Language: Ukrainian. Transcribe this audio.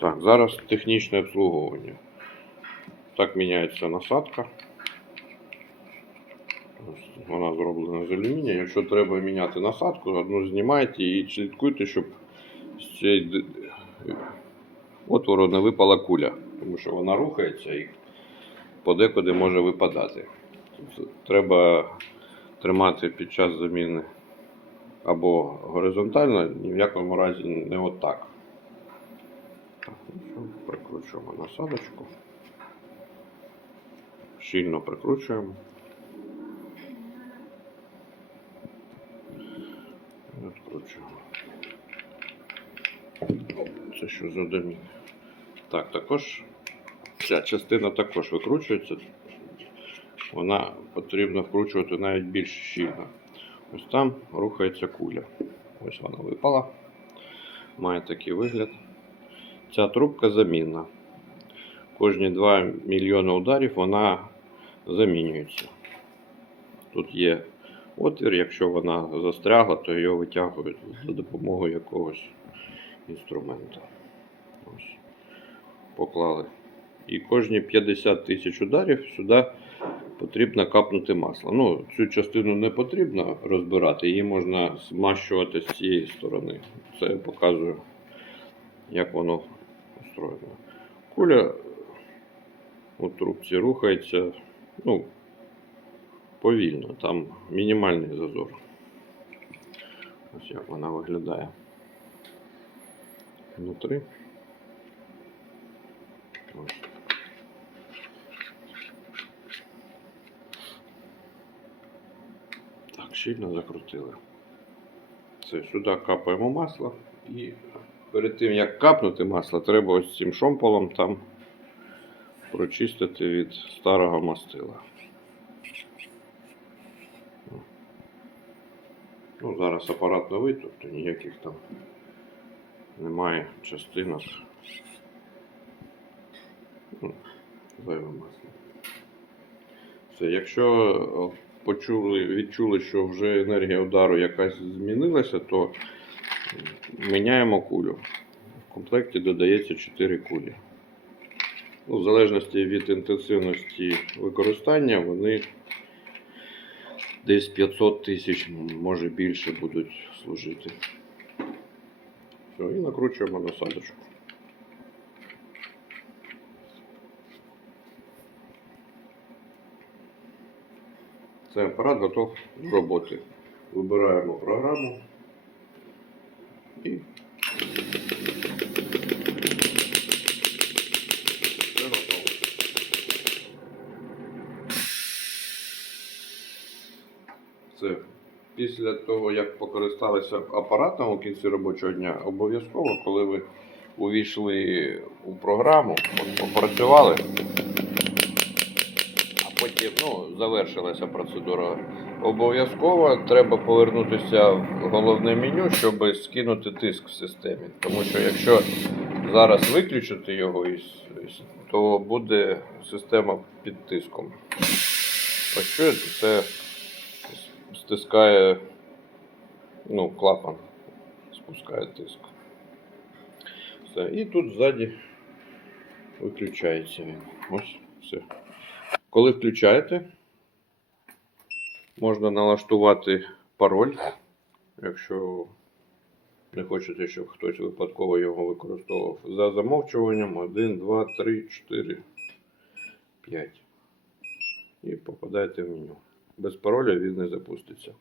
Так, зараз технічне обслуговування. Так міняється насадка. Вона зроблена з алюмінія. Якщо треба міняти насадку, одну знімайте і слідкуйте, щоб з цієї отвору не випала куля, тому що вона рухається і подекуди може випадати. Тобто Треба тримати під час заміни або горизонтально, ні в якому разі не отак. Прикручуємо насадочку. Щільно прикручуємо. І Відкручуємо. Це що за домін? Так, також ця частина також викручується. Вона потрібно вкручувати навіть більш щільно. Ось там рухається куля. Ось вона випала. Має такий вигляд. Ця трубка замінна. Кожні 2 мільйони ударів вона замінюється. Тут є отвір, якщо вона застрягла, то її витягують за допомогою якогось інструменту. Ось. Поклали. І кожні 50 тисяч ударів сюди потрібно капнути масло. Ну, цю частину не потрібно розбирати, її можна змащувати з цієї сторони. Це я показую, як воно устроєно. Куля у трубці рухається ну, повільно, там мінімальний зазор. Ось як вона виглядає внутри. Ось. Так, щільно закрутили. Це сюди капаємо масло і перед тим як капнути масло, треба ось цим шомполом там прочистити від старого мастила. Ну, зараз апарат новий, тобто ніяких там немає частинок. Ну, зайве масло. Все, якщо почули, відчули, що вже енергія удару якась змінилася, то міняємо кулю. В комплекті додається 4 кулі. Ну, в залежності від інтенсивності використання, вони десь 500 тисяч, може більше будуть служити. Все, і накручуємо насадочку. Це апарат готов до роботи. Вибираємо програму і все готово. Все. Після того, як покористалися апаратом у кінці робочого дня, обов'язково, коли ви увійшли у програму, попрацювали, а потім ну, завершилася процедура. Обов'язково треба повернутися в головне меню, щоб скинути тиск в системі. Тому що якщо зараз виключити його, то буде система під тиском. Ось це стискає ну, клапан, спускає тиск. Все. І тут ззаді виключається він. Ось все. Коли включаєте, можна налаштувати пароль, якщо не хочете, щоб хтось випадково його використовував. За замовчуванням 1, 2, 3, 4, 5. І попадаєте в меню. Без пароля він не запуститься.